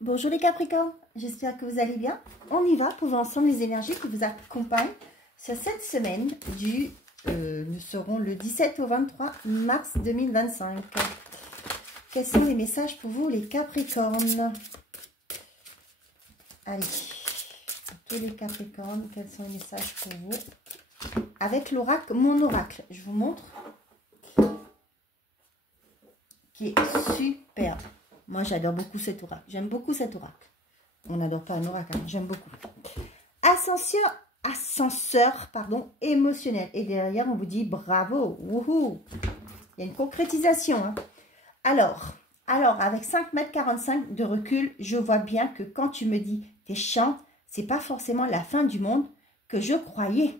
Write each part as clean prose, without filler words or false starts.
Bonjour les Capricornes, j'espère que vous allez bien. On y va pour voir ensemble les énergies qui vous accompagnent sur cette semaine nous serons le 17 au 23 mars 2025. Quels sont les messages pour vous les Capricornes? Allez, pour tous les Capricornes, quels sont les messages pour vous? Avec l'oracle, mon oracle, je vous montre, qui est superbe. Moi, j'adore beaucoup cet oracle. J'aime beaucoup cet oracle. On n'adore pas un oracle, hein. J'aime beaucoup. Ascenseur, émotionnel. Et derrière, on vous dit bravo. Wouhou. Il y a une concrétisation. Hein. Alors, avec 5,45 m de recul, je vois bien que quand tu me dis t'es chiante, c'est pas forcément la fin du monde que je croyais.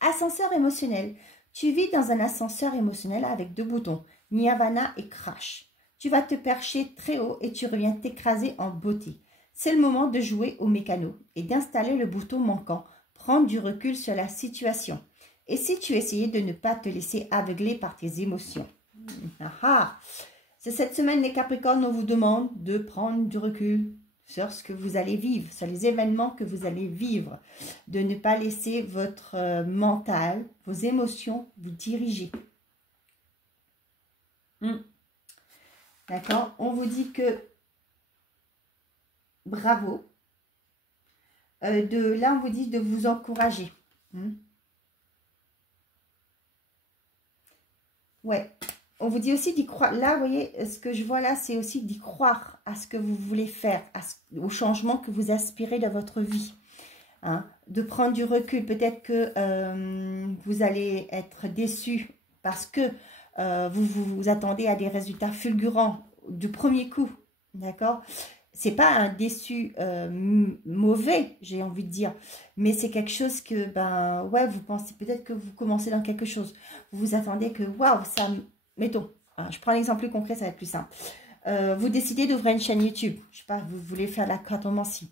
Ascenseur émotionnel. Tu vis dans un ascenseur émotionnel avec 2 boutons, Nirvana et Crash. Tu vas te percher très haut et tu reviens t'écraser en beauté. C'est le moment de jouer au mécano et d'installer le bouton manquant, prendre du recul sur la situation. Et si tu essayais de ne pas te laisser aveugler par tes émotions. C'est cette semaine, les Capricornes, on vous demande de prendre du recul sur ce que vous allez vivre, sur les événements que vous allez vivre, de ne pas laisser votre mental, vos émotions vous diriger. D'accord? On vous dit que bravo. Là, on vous dit de vous encourager. Ouais. On vous dit aussi d'y croire. Là, vous voyez, ce que je vois là, c'est aussi d'y croire à ce que vous voulez faire, au changement que vous aspirez dans votre vie. Hein? De prendre du recul. Peut-être que vous allez être déçu parce que vous attendez à des résultats fulgurants du premier coup. D'accord? C'est pas un déçu mauvais, j'ai envie de dire, mais c'est quelque chose que, ouais, vous pensez, peut-être que vous commencez dans quelque chose, vous vous attendez que, waouh, ça, mettons, je prends l'exemple plus concret, ça va être plus simple. Vous décidez d'ouvrir une chaîne YouTube, je sais pas, vous voulez faire la cartomancie,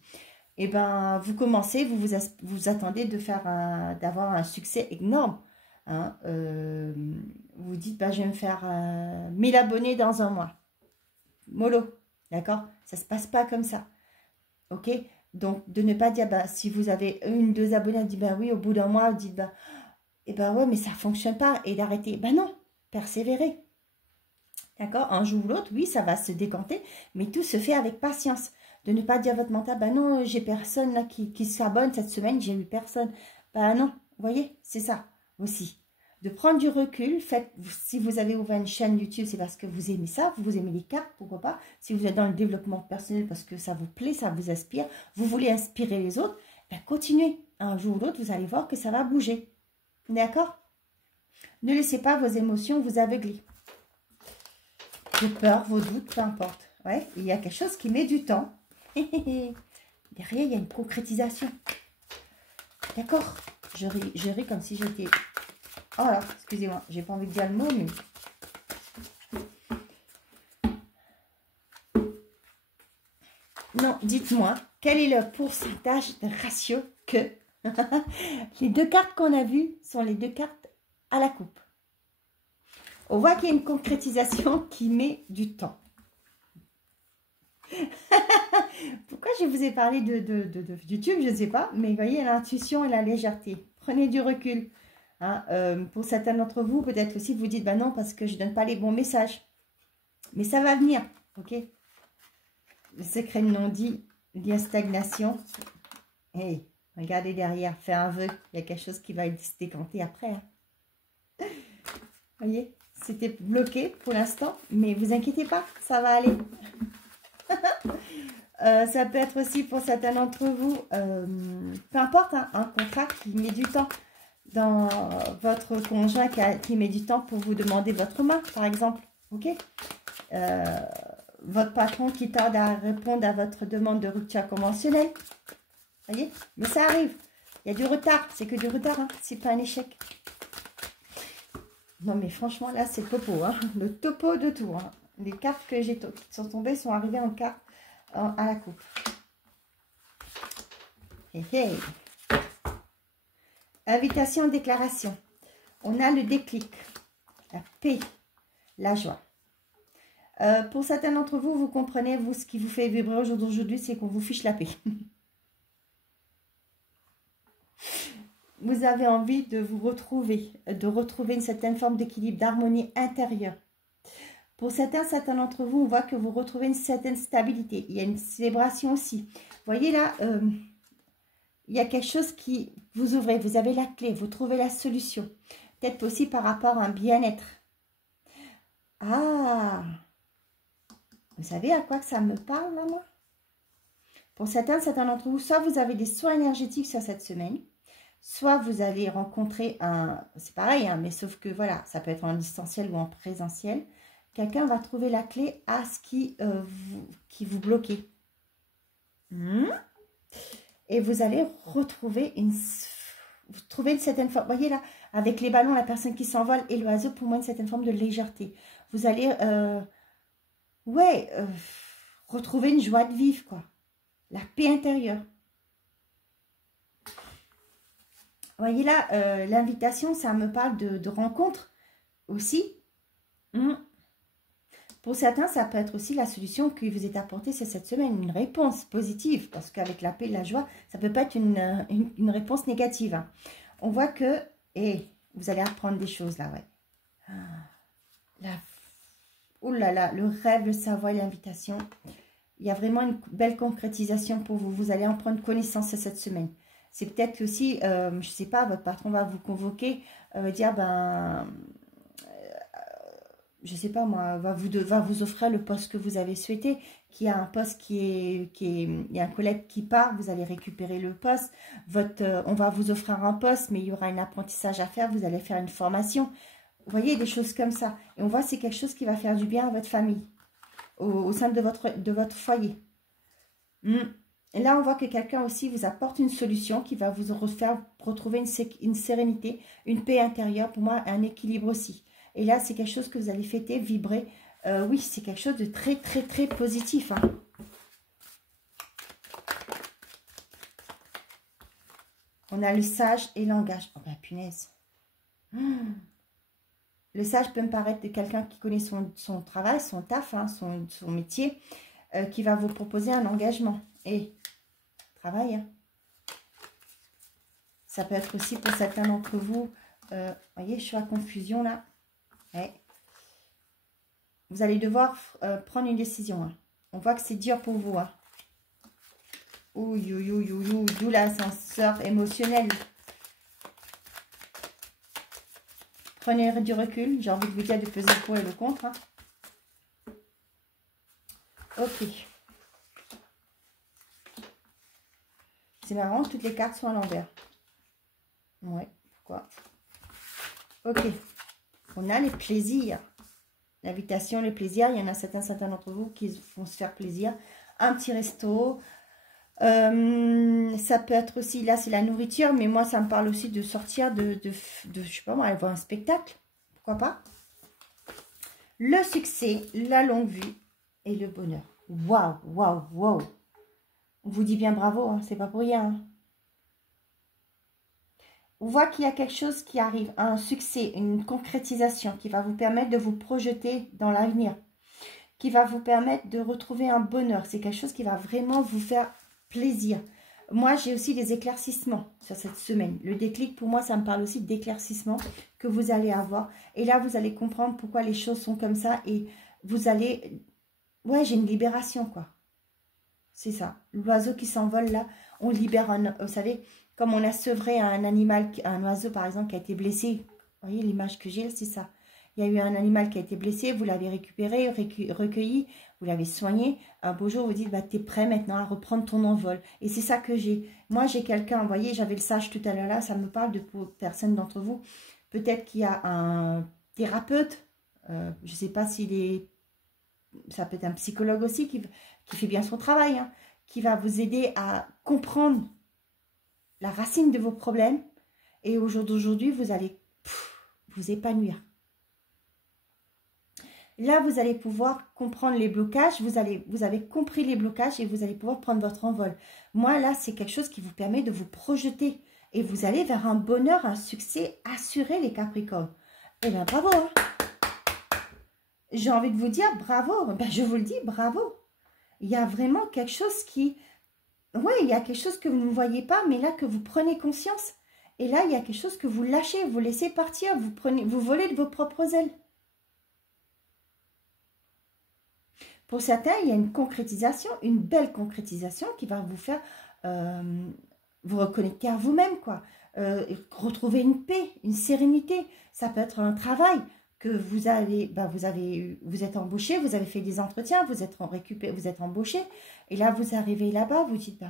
et vous commencez, vous attendez d'avoir un succès énorme, hein, vous dites, je vais me faire 1000 abonnés dans un mois, mollo. D'accord? Ça ne se passe pas comme ça. Ok? Donc, de ne pas dire, si vous avez 1, 2 abonnés, dit, oui, au bout d'un mois, vous dites, ouais, mais ça ne fonctionne pas. Et d'arrêter. Non, persévérer. D'accord? Un jour ou l'autre, oui, ça va se décanter, mais tout se fait avec patience. De ne pas dire à votre mental, non, j'ai personne là qui s'abonne cette semaine, j'ai eu personne. Non, vous voyez, c'est ça aussi. De prendre du recul, si vous avez ouvert une chaîne YouTube, c'est parce que vous aimez ça, vous aimez les cartes, pourquoi pas. Si vous êtes dans le développement personnel parce que ça vous plaît, ça vous inspire, vous voulez inspirer les autres, continuez. Un jour ou l'autre, vous allez voir que ça va bouger. D'accord? Ne laissez pas vos émotions vous aveugler. Vos peurs, vos doutes, peu importe. Ouais, il y a quelque chose qui met du temps. Derrière, il y a une concrétisation. D'accord? Je ris comme si j'étais... Oh là, excusez-moi, j'ai pas envie de dire le mot, mais... Non, dites-moi, quel est le pourcentage de ratio que... les 2 cartes qu'on a vues sont les 2 cartes à la coupe. On voit qu'il y a une concrétisation qui met du temps. Pourquoi je vous ai parlé de YouTube, je ne sais pas, mais vous voyez l'intuition et la légèreté. Prenez du recul. Hein, pour certains d'entre vous, peut-être aussi vous dites, non, parce que je ne donne pas les bons messages. Mais ça va venir, ok? Le secret de non-dit, il y a stagnation. Hey, regardez derrière, fais un vœu, il y a quelque chose qui va se décanter après. Hein. Voyez, c'était bloqué pour l'instant, mais vous inquiétez pas, ça va aller. Ça peut être aussi pour certains d'entre vous, peu importe, hein, un contrat qui met du temps. Dans votre conjoint qui met du temps pour vous demander votre main, par exemple. Ok? Votre patron qui tarde à répondre à votre demande de rupture conventionnelle. Voyez? Mais ça arrive. Il y a du retard. C'est que du retard. Hein. C'est pas un échec. Non, mais franchement, là, c'est le topo. Hein. Le topo de tout. Hein. Les cartes que qui sont tombées sont arrivées en carte à la coupe. Hey, hey. Invitation, déclaration. On a le déclic, la paix, la joie. Pour certains d'entre vous, vous comprenez, vous, ce qui vous fait vibrer aujourd'hui, c'est qu'on vous fiche la paix. Vous avez envie de vous retrouver, de retrouver une certaine forme d'équilibre, d'harmonie intérieure. Pour certains d'entre vous, on voit que vous retrouvez une certaine stabilité. Il y a une célébration aussi. Vous voyez là, il y a quelque chose qui vous ouvrez. Vous avez la clé, vous trouvez la solution. Peut-être aussi par rapport à un bien-être. Ah, vous savez à quoi que ça me parle là, moi? Pour certains d'entre vous, soit vous avez des soins énergétiques sur cette semaine, soit vous allez rencontrer un... C'est pareil, hein, mais sauf que voilà, ça peut être en distanciel ou en présentiel. Quelqu'un va trouver la clé à ce qui vous bloquait. Et vous allez retrouver une certaine forme. Vous voyez là, avec les ballons, la personne qui s'envole et l'oiseau, pour moi, une certaine forme de légèreté. Vous allez, retrouver une joie de vivre, quoi. La paix intérieure. Vous voyez là, l'invitation, ça me parle de rencontre aussi. Pour certains, ça peut être aussi la solution qui vous est apportée cette semaine, une réponse positive, parce qu'avec la paix et la joie, ça ne peut pas être une réponse négative. Hein. On voit que, vous allez apprendre des choses là, ouais. Oh là là, le rêve, le savoir et l'invitation. Il y a vraiment une belle concrétisation pour vous. Vous allez en prendre connaissance cette semaine. C'est peut-être aussi, je ne sais pas, votre patron va vous convoquer, dire, je ne sais pas moi, va vous offrir le poste que vous avez souhaité, qu'il y a un poste il y a un collègue qui part, vous allez récupérer le poste, on va vous offrir un poste, mais il y aura un apprentissage à faire, vous allez faire une formation. Vous voyez, des choses comme ça. Et on voit que c'est quelque chose qui va faire du bien à votre famille, au sein de votre foyer. Et là, on voit que quelqu'un aussi vous apporte une solution qui va vous faire retrouver une sérénité, une paix intérieure, pour moi, un équilibre aussi. Et là, c'est quelque chose que vous allez fêter, vibrer. Oui, c'est quelque chose de très, très, très positif. Hein. On a le sage et l'engage. Oh, ben, punaise. Le sage peut me paraître de quelqu'un qui connaît son travail, son taf, hein, son métier, qui va vous proposer un engagement. Et travail. Hein. Ça peut être aussi pour certains d'entre vous. Voyez, je suis à confusion là. Ouais. Vous allez devoir prendre une décision. Hein. On voit que c'est dur pour vous. Hein. D'où l'ascenseur émotionnel. Prenez du recul. J'ai envie de vous dire de peser le pour et le contre. Hein. Ok. C'est marrant, toutes les cartes sont à l'envers. Ouais, pourquoi? Ok. On a les plaisirs. L'invitation, les plaisirs. Il y en a certains d'entre vous qui vont se faire plaisir. Un petit resto. Ça peut être aussi, là c'est la nourriture, mais moi ça me parle aussi de sortir, je sais pas moi, aller voir un spectacle. Pourquoi pas? Le succès, la longue vue et le bonheur. Waouh, waouh, waouh. On vous dit bien bravo, hein, c'est pas pour rien. Hein. On voit qu'il y a quelque chose qui arrive, un succès, une concrétisation qui va vous permettre de vous projeter dans l'avenir, qui va vous permettre de retrouver un bonheur. C'est quelque chose qui va vraiment vous faire plaisir. Moi, j'ai aussi des éclaircissements sur cette semaine. Le déclic, pour moi, ça me parle aussi d'éclaircissement que vous allez avoir. Et là, vous allez comprendre pourquoi les choses sont comme ça. Et vous allez... Ouais, j'ai une libération, quoi. C'est ça. L'oiseau qui s'envole, là, on libère un... Vous savez, comme on a sevré un animal, un oiseau, par exemple, qui a été blessé. Vous voyez l'image que j'ai, c'est ça. Il y a eu un animal qui a été blessé, vous l'avez récupéré, recueilli, vous l'avez soigné. Un beau jour, vous dites, bah, tu es prêt maintenant à reprendre ton envol. Et c'est ça que j'ai. Moi, j'ai quelqu'un, vous voyez, j'avais le sage tout à l'heure là, ça me parle de personnes d'entre vous. Peut-être qu'il y a un thérapeute, je ne sais pas s'il est... Ça peut être un psychologue aussi qui fait bien son travail, hein, qui va vous aider à comprendre la racine de vos problèmes. Et au jour d'aujourd'hui, vous allez vous épanouir. Là, vous allez pouvoir comprendre les blocages, vous avez compris les blocages et vous allez pouvoir prendre votre envol. Moi, là, c'est quelque chose qui vous permet de vous projeter et vous allez vers un bonheur, un succès assuré, les Capricornes. Eh bien, bravo hein. j'ai envie de vous dire bravo. Ben, je vous le dis, bravo. Il y a vraiment quelque chose qui... Oui, il y a quelque chose que vous ne voyez pas, mais là, que vous prenez conscience. Et là, il y a quelque chose que vous lâchez, vous laissez partir, vous volez de vos propres ailes. Pour certains, il y a une concrétisation, une belle concrétisation qui va vous faire vous reconnecter à vous-même, quoi. Retrouver une paix, une sérénité. Ça peut être un travail que vous avez, vous êtes embauché, vous avez fait des entretiens, vous êtes embauché, et là vous arrivez là-bas, vous dites,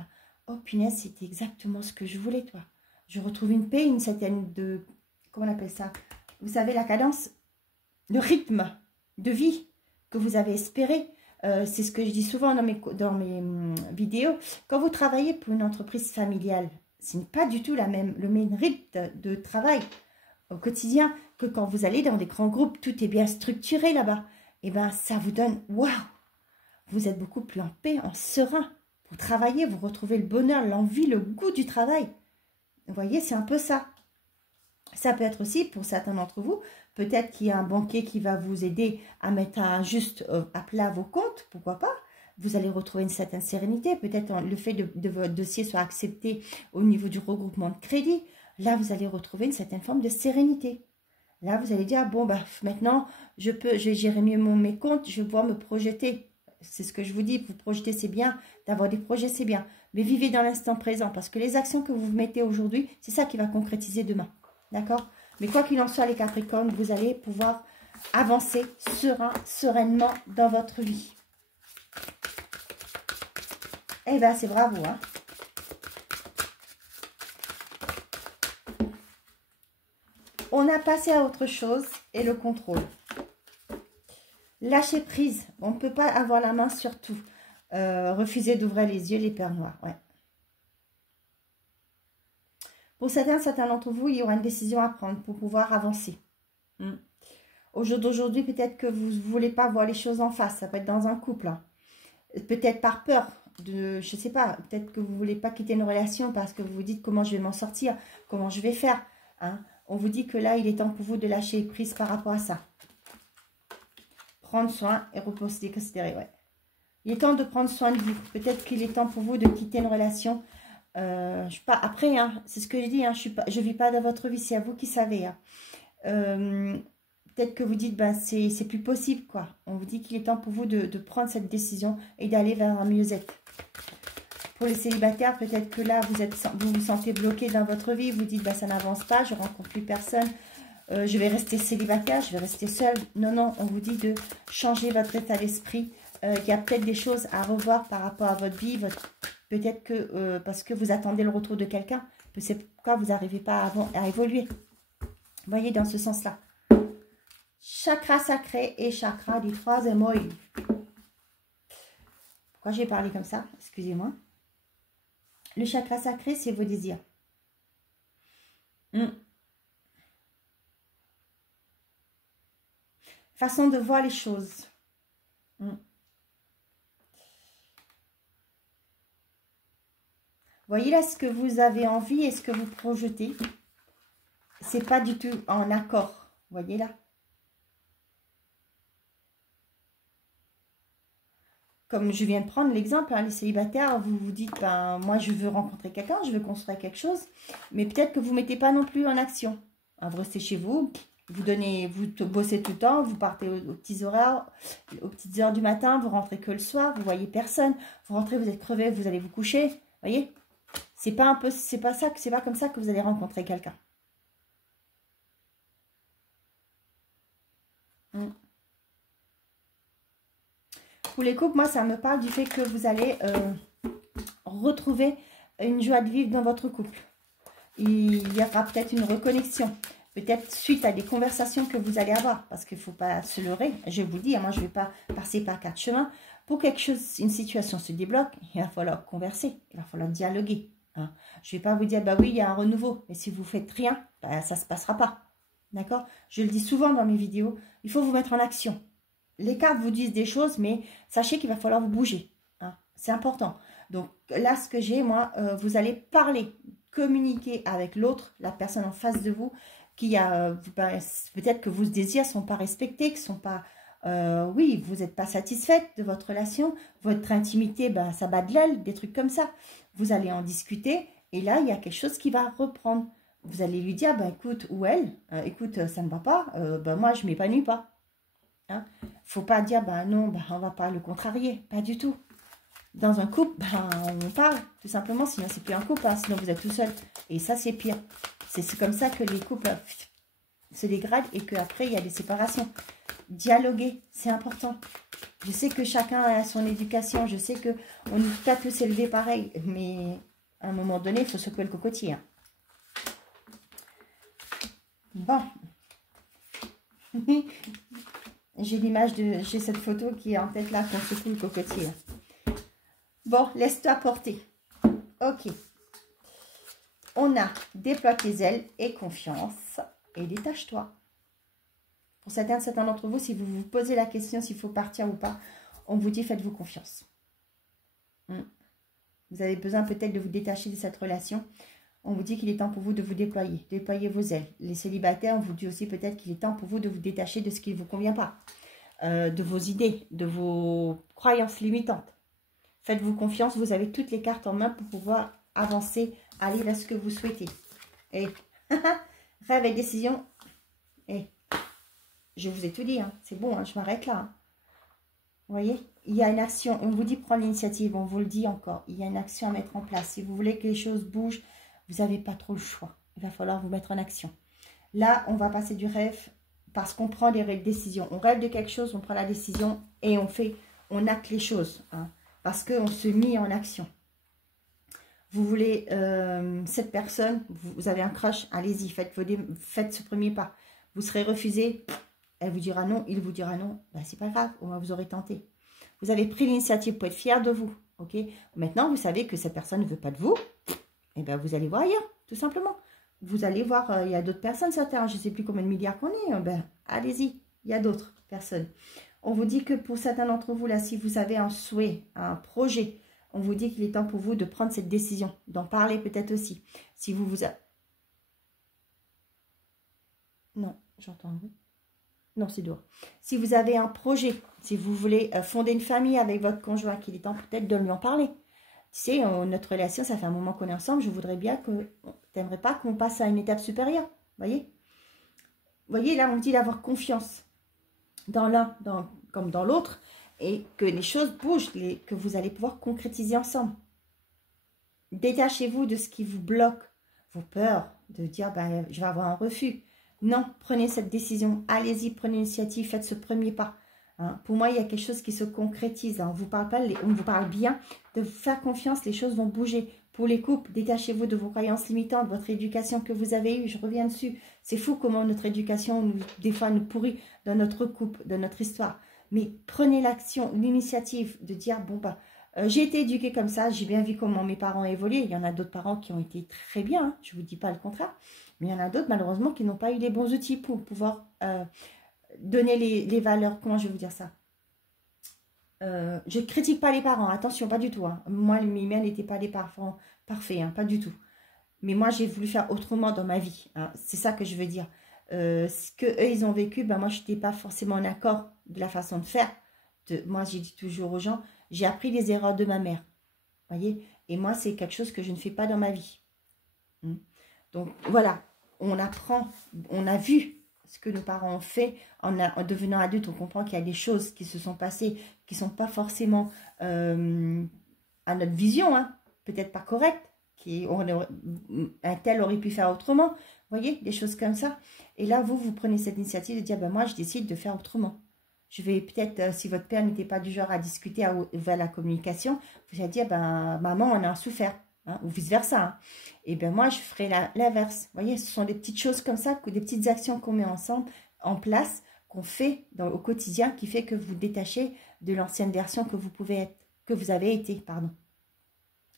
oh punaise, c'était exactement ce que je voulais, toi. Je retrouve une paix, une certaine de, comment on appelle ça? Vous savez, la cadence, le rythme de vie que vous avez espéré. C'est ce que je dis souvent dans mes vidéos. Quand vous travaillez pour une entreprise familiale, ce n'est pas du tout le même rythme de travail au quotidien que quand vous allez dans des grands groupes, tout est bien structuré là-bas. Et bien, ça vous donne, waouh, vous êtes beaucoup plus en paix, en serein. Pour travailler, vous retrouvez le bonheur, l'envie, le goût du travail. Vous voyez, c'est un peu ça. Ça peut être aussi, pour certains d'entre vous, peut-être qu'il y a un banquier qui va vous aider à mettre juste à plat vos comptes, pourquoi pas. Vous allez retrouver une certaine sérénité, peut-être le fait de votre dossier soit accepté au niveau du regroupement de crédit. Là, vous allez retrouver une certaine forme de sérénité. Là, vous allez dire, ah bon, maintenant, je vais gérer mieux mes comptes, je vais pouvoir me projeter. C'est ce que je vous dis, vous projeter, c'est bien, d'avoir des projets, c'est bien. Mais vivez dans l'instant présent, parce que les actions que vous mettez aujourd'hui, c'est ça qui va concrétiser demain. D'accord? Mais quoi qu'il en soit, les Capricornes, vous allez pouvoir avancer sereinement dans votre vie. Eh bien, c'est bravo, hein? On a passé à autre chose et le contrôle. Lâcher prise. On ne peut pas avoir la main sur tout. Refuser d'ouvrir les yeux, les peurs noires. Ouais. Pour certains d'entre vous, il y aura une décision à prendre pour pouvoir avancer. Au jour d'aujourd'hui, peut-être que vous ne voulez pas voir les choses en face. Ça peut être dans un couple. Hein. Peut-être par peur de, je ne sais pas, peut-être que vous ne voulez pas quitter une relation parce que vous vous dites comment je vais m'en sortir, comment je vais faire. Hein. On vous dit que là, il est temps pour vous de lâcher prise par rapport à ça. Prendre soin et reposer, considérer, ouais. Il est temps de prendre soin de vous. Peut-être qu'il est temps pour vous de quitter une relation. Je sais pas, après, hein, c'est ce que je dis, hein, je vis pas dans votre vie, c'est à vous qui savez. Hein. Peut-être que vous dites, c'est plus possible, quoi. On vous dit qu'il est temps pour vous de prendre cette décision et d'aller vers un mieux-être. Pour les célibataires, peut-être que là, vous vous sentez bloqué dans votre vie, vous dites, ça n'avance pas, je rencontre plus personne, je vais rester célibataire, je vais rester seule. Non, non, on vous dit de changer votre état d'esprit. Il y a peut-être des choses à revoir par rapport à votre vie, peut-être que parce que vous attendez le retour de quelqu'un, c'est pourquoi vous n'arrivez pas à évoluer. Vous voyez, dans ce sens-là. Chakra sacré et chakra du troisième œil. Pourquoi j'ai parlé comme ça? Excusez-moi. Le chakra sacré, c'est vos désirs. Façon de voir les choses. Voyez là ce que vous avez envie et ce que vous projetez. C'est pas du tout en accord. Voyez là. Comme je viens de prendre l'exemple, hein, les célibataires, vous vous dites, moi je veux rencontrer quelqu'un, je veux construire quelque chose, mais peut-être que vous ne mettez pas non plus en action. Hein, vous restez chez vous, vous bossez tout le temps, vous partez aux petits horaires, aux petites heures du matin, vous rentrez que le soir, vous voyez personne, vous rentrez, vous êtes crevé, vous allez vous coucher, vous voyez? C'est pas comme ça que vous allez rencontrer quelqu'un. Pour les couples, moi, ça me parle du fait que vous allez retrouver une joie de vivre dans votre couple. Il y aura peut-être une reconnexion. Peut-être suite à des conversations que vous allez avoir. Parce qu'il ne faut pas se leurrer. Je vous le dis, moi, je ne vais pas passer par 4 chemins. Pour quelque chose, une situation se débloque, il va falloir converser. Il va falloir dialoguer. Hein. Je ne vais pas vous dire, oui, il y a un renouveau. Mais si vous ne faites rien, ça ne se passera pas. D'accord? Je le dis souvent dans mes vidéos. Il faut vous mettre en action. Les cartes vous disent des choses, mais sachez qu'il va falloir vous bouger. Hein. C'est important. Donc là, ce que j'ai, moi, vous allez parler, communiquer avec l'autre, la personne en face de vous, qui a peut-être que vos désirs ne sont pas respectés, qui ne sont pas Oui, vous n'êtes pas satisfaite de votre relation, votre intimité, ben, ça bat de l'aile, des trucs comme ça. Vous allez en discuter et là, il y a quelque chose qui va reprendre. Vous allez lui dire, ben, écoute, ou elle, écoute, ça ne va pas, ben, moi, je ne m'épanouis pas. Hein. Faut pas dire, ben non, ben, on ne va pas le contrarier, pas du tout. Dans un couple, ben, on parle, tout simplement, sinon c'est plus un couple, hein, sinon vous êtes tout seul. Et ça, c'est pire. C'est comme ça que les couples se dégradent et qu'après, il y a des séparations. Dialoguer, c'est important. Je sais que chacun a son éducation, je sais qu'on ne peut pas tous s'élever pareil, mais à un moment donné, il faut secouer le cocotier. Hein. Bon. J'ai l'image de... J'ai cette photo qui est en tête là, qu'on secoue le cocotier. Bon, laisse-toi porter. Ok. On a déploie tes ailes et confiance et détache-toi. Pour certains d'entre vous, si vous vous posez la question s'il faut partir ou pas, on vous dit faites-vous confiance. Vous avez besoin peut-être de vous détacher de cette relation. On vous dit qu'il est temps pour vous de vous déployer. Déployer vos ailes. Les célibataires, on vous dit aussi peut-être qu'il est temps pour vous de vous détacher de ce qui ne vous convient pas. De vos idées, de vos croyances limitantes. Faites-vous confiance, vous avez toutes les cartes en main pour pouvoir avancer, aller vers ce que vous souhaitez. Et rêve et décision. Et je vous ai tout dit, hein. C'est bon, hein, je m'arrête là. Hein. Vous voyez, il y a une action, on vous dit prendre l'initiative, on vous le dit encore. Il y a une action à mettre en place. Si vous voulez que les choses bougent, vous n'avez pas trop le choix. Il va falloir vous mettre en action. Là, on va passer du rêve parce qu'on prend des décisions. On rêve de quelque chose, on prend la décision et on acte les choses. Hein, parce qu'on se met en action. Vous voulez cette personne, vous avez un crush, allez-y, faites ce premier pas. Vous serez refusé, elle vous dira non, il vous dira non, ben, c'est pas grave, au moins vous aurez tenté. Vous avez pris l'initiative pour être fier de vous, ok? Maintenant, vous savez que cette personne ne veut pas de vous, et ben vous allez voir ailleurs, tout simplement. Vous allez voir, il y a d'autres personnes sur Terre, je ne sais plus combien de milliards qu'on est, ben allez-y, il y a d'autres personnes. On vous dit que pour certains d'entre vous, là, si vous avez un souhait, un projet, on vous dit qu'il est temps pour vous de prendre cette décision, d'en parler peut-être aussi. Si vous vous... Non, j'entends un bruit. Non, c'est dehors. Si vous avez un projet, si vous voulez fonder une famille avec votre conjoint, qu'il est temps peut-être de lui en parler. Tu sais, notre relation, ça fait un moment qu'on est ensemble, je voudrais bien que... Tu n'aimerais pas qu'on passe à une étape supérieure, voyez? Vous voyez, là, on dit d'avoir confiance dans l'un comme dans l'autre, et que les choses bougent, que vous allez pouvoir concrétiser ensemble. Détachez-vous de ce qui vous bloque, vos peurs, de dire ben, je vais avoir un refus. Non, prenez cette décision, allez-y, prenez l'initiative, faites ce premier pas. Hein. Pour moi, il y a quelque chose qui se concrétise. Hein. On vous parle bien de vous faire confiance, les choses vont bouger. Pour les couples, détachez-vous de vos croyances limitantes, votre éducation que vous avez eue, je reviens dessus. C'est fou comment notre éducation, des fois, nous pourrit dans notre couple, dans notre histoire. Mais prenez l'action, l'initiative de dire, bon, bah, j'ai été éduquée comme ça, j'ai bien vu comment mes parents évoluent. Il y en a d'autres parents qui ont été très bien, hein, je ne vous dis pas le contraire. Mais il y en a d'autres, malheureusement, qui n'ont pas eu les bons outils pour pouvoir donner les valeurs. Comment je vais vous dire ça? Je ne critique pas les parents, attention, pas du tout. Hein. Moi, mes miens n'étaient pas des parents parfaits, hein, pas du tout. Mais moi, j'ai voulu faire autrement dans ma vie. Hein. C'est ça que je veux dire. Ce qu'eux, ils ont vécu, ben moi, je n'étais pas forcément en accord de la façon de faire. Moi, j'ai dit toujours aux gens, j'ai appris les erreurs de ma mère. Voyez? Et moi, c'est quelque chose que je ne fais pas dans ma vie. Donc, voilà. On apprend, on a vu ce que nos parents ont fait. En devenant adulte, on comprend qu'il y a des choses qui se sont passées, qui ne sont pas forcément à notre vision, hein, peut-être pas correctes. Un tel aurait pu faire autrement. Vous voyez, des choses comme ça. Et là, vous prenez cette initiative de dire, ben moi, je décide de faire autrement. Je vais peut-être, si votre père n'était pas du genre à discuter vers la communication, vous allez dire, ben maman, on a souffert. Hein, ou vice-versa. Hein. Et bien moi, je ferai l'inverse. Vous voyez, ce sont des petites choses comme ça, des petites actions qu'on met ensemble, en place, qu'on fait au quotidien, qui fait que vous détachez de l'ancienne version que vous pouvez être, que vous avez été, pardon.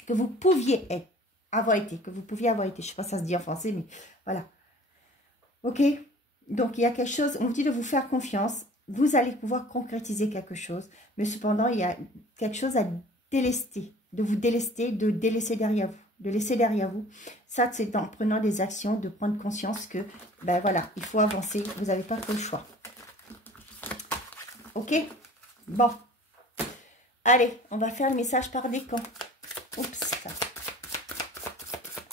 Que vous pouviez être, avoir été, que vous pouviez avoir été. Je ne sais pas si ça se dit en français, mais voilà. Ok? Donc, il y a quelque chose, on vous dit de vous faire confiance. Vous allez pouvoir concrétiser quelque chose. Mais cependant, il y a quelque chose à délester. De vous délester, de délaisser derrière vous, de laisser derrière vous. Ça, c'est en prenant des actions, de prendre conscience que, ben voilà, il faut avancer, vous n'avez pas que le choix. Ok? Bon. Allez, on va faire le message par décan. Oups.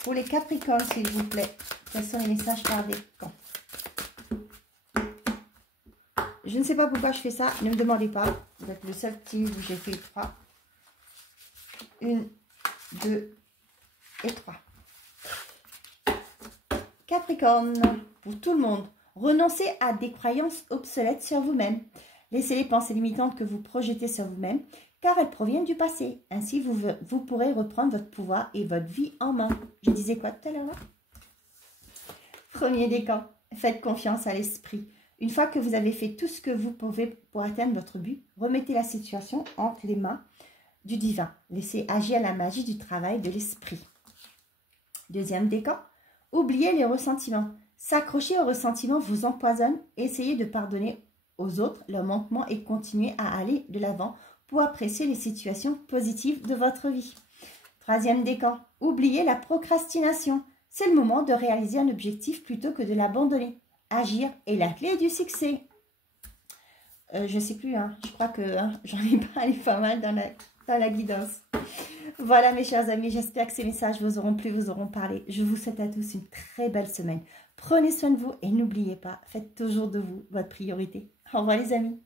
Pour les Capricornes, s'il vous plaît. Quels sont les messages par décan? Je ne sais pas pourquoi je fais ça. Ne me demandez pas. Vous êtes le seul petit où j'ai fait 3. 1, 2 et 3. Capricorne, pour tout le monde, renoncez à des croyances obsolètes sur vous-même. Laissez les pensées limitantes que vous projetez sur vous-même, car elles proviennent du passé. Ainsi, vous pourrez reprendre votre pouvoir et votre vie en main. Je disais quoi tout à l'heure? Premier décan, faites confiance à l'esprit. Une fois que vous avez fait tout ce que vous pouvez pour atteindre votre but, remettez la situation entre les mains du divin. Laissez agir la magie du travail de l'esprit. Deuxième décan, oubliez les ressentiments. S'accrocher aux ressentiments vous empoisonne. Essayez de pardonner aux autres leurs manquements et continuez à aller de l'avant pour apprécier les situations positives de votre vie. Troisième décan, oubliez la procrastination. C'est le moment de réaliser un objectif plutôt que de l'abandonner. Agir est la clé du succès. Je ne sais plus, je crois que j'en ai parlé pas mal dans la guidance. Voilà mes chers amis, j'espère que ces messages vous auront plu, vous auront parlé. Je vous souhaite à tous une très belle semaine. Prenez soin de vous et n'oubliez pas, faites toujours de vous votre priorité. Au revoir les amis.